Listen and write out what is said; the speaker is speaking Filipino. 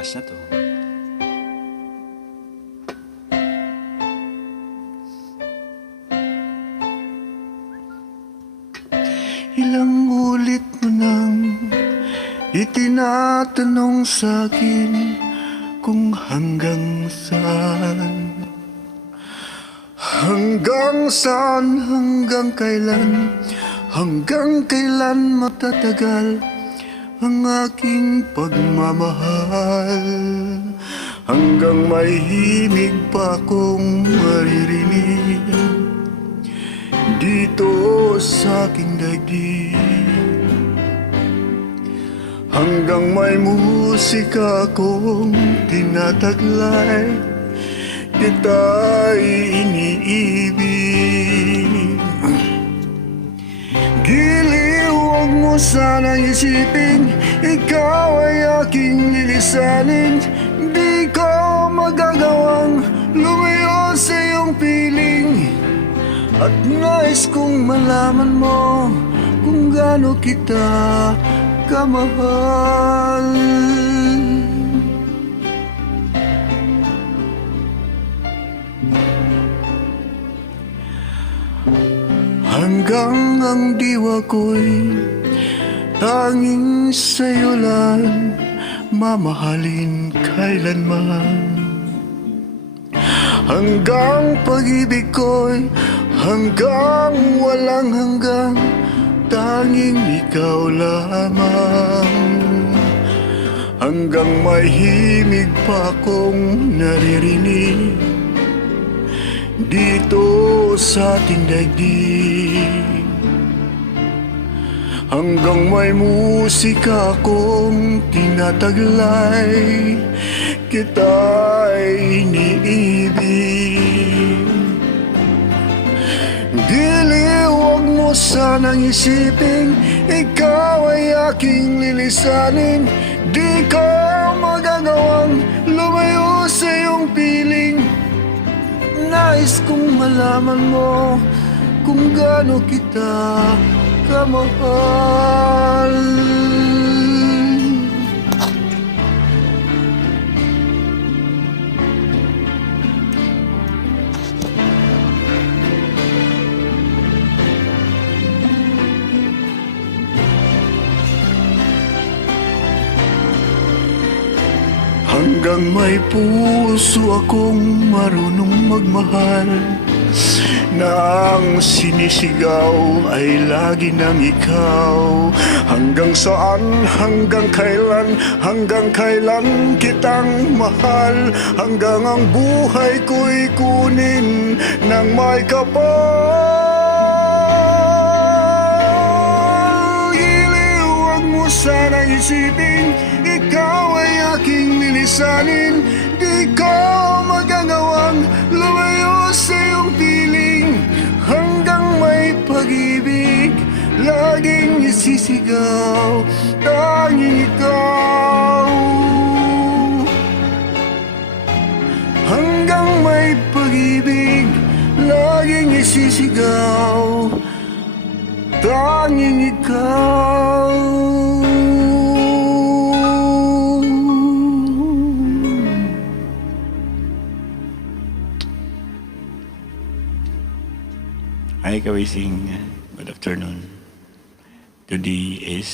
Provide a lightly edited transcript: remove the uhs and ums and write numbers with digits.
Lakas na to. Ilang ulit mo nang itinatanong sa'kin kung hanggang saan. Hanggang saan, hanggang kailan matatagal ang aking pagmamahal. Hanggang may himig pa akong maririnig dito sa aking daigdig. Hanggang may musika akong tinataglay, kita'y iniibig. Giliw, huwag mo sanang isipin ikaw ay aking lilisanin. Di ko magagawang lumayo sa iyong piling. At nais kong malaman mo kung gaano kita kamahal. Hanggang ang diwa ko'y tanging sa'yo lang mamahalin kailanman. Hanggang pag-ibig ko'y hanggang walang hanggang, tanging ikaw lamang. Hanggang may himig pa akong naririnig dito sa ating daigdig. Hanggang may musika akong tinataglay, kita'y iniibig. Giliw, huwag mo sanang isipin ikaw ay aking lilisanin. Di ko magagawang lumayo sa iyong piling. Nais kong malaman mo kung gaano kita kamahal. Hanggang may puso akong marunong magmahal, na ang sinisigaw ay lagi ng ikaw. Hanggang saan, hanggang kailan kitang mahal. Hanggang ang buhay ko'y kunin ng may kapal. Giliw, huwag mo sanang isipin ikaw ay aking lilisanin. Di ko magagawang lumayo sa iyong piling. Hanggang may pag-ibig laging isisigaw, tanging ikaw. Hanggang may pag-ibig laging isisigaw, tanging ikaw. Hi Kawising, good afternoon. Today is